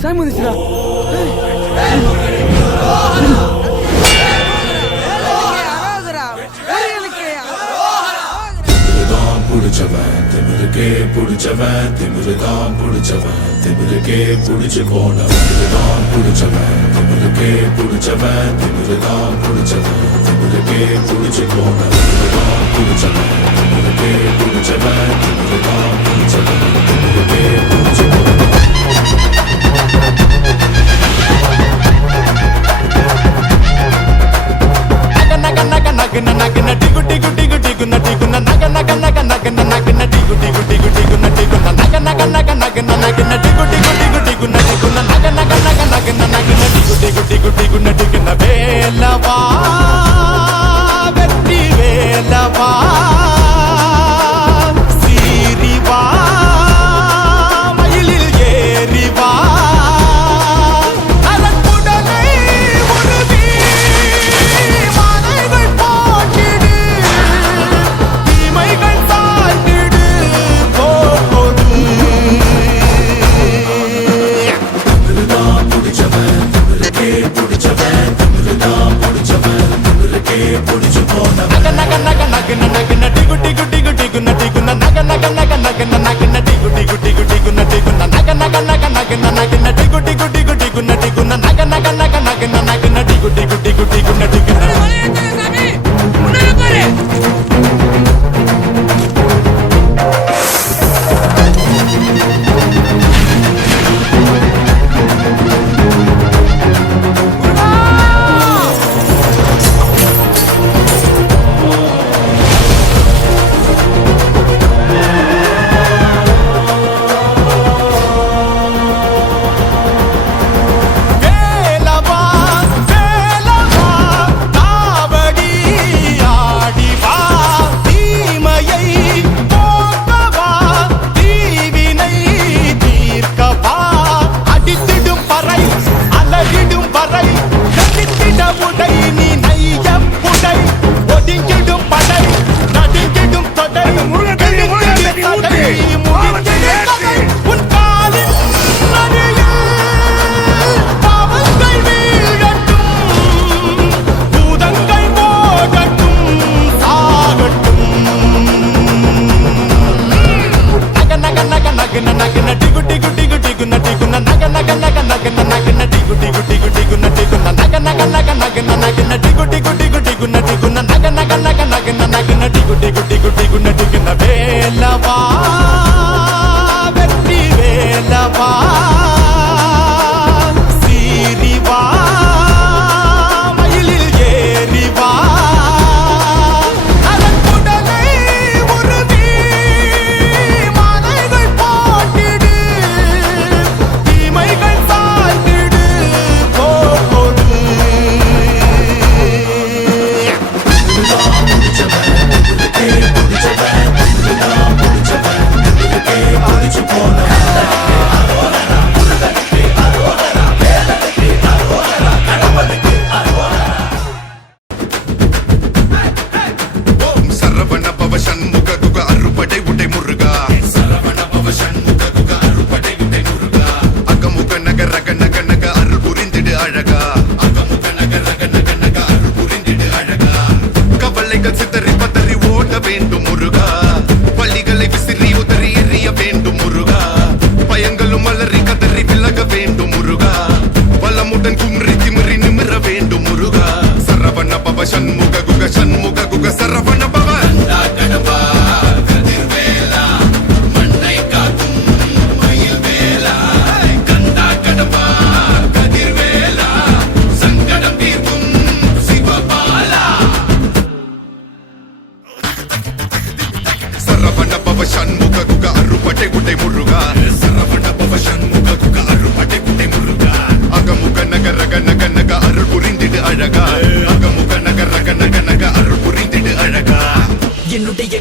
சாமி வந்துச்சுடா. புடிச்சவன் திமிருக்கே புடிச்சவன் திமிருதான் புடிச்சவன் திமிருக்கே புடிச்சு போனவன் தான் புடிச்சவன் திமிருக்கே புடிச்சவன் திமிருதான் புடிச்சவன் திமிருக்கே புடிச்சு போனவன் தான் புடிச்சவன் திமிருக்கே புடிச்சவன் திமிருதான் புடிச்சவன் திமிருக்கே புடிச்சு போனவன்.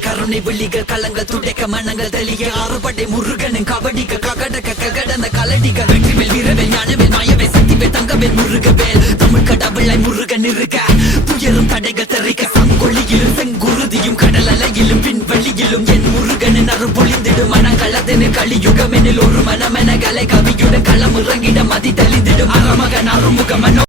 கருணை விழிக கலங்கள் துடைக்க மனங்கள் தெளிய ஆறுபடை முருகனின் கபடிக்க ககடக்க ககடந்த கலடிக்க வெற்றிவேல் வீரவேல் ஞானவேல் மாயவேல் சக்திவேல் தங்கவேல் முருகவேல் தமிழ் கடவுளாய் முருகன் இருக்க துயரும் தடைகள் தெரிக்க சங்கொள்ளியிலும் செங்குருதியும் கடல் அலையிலும் பின்வெளியிலும் என் முருகனின் அருள் பொழிந்திடும் மனம் கள்ளத்தின்னு கலியுகம் எனில் ஒரு மனமென கலை கவியுடன் களம் இறங்கிட மதி தெளிந்திடும் அறமகன் அருமுக மனோ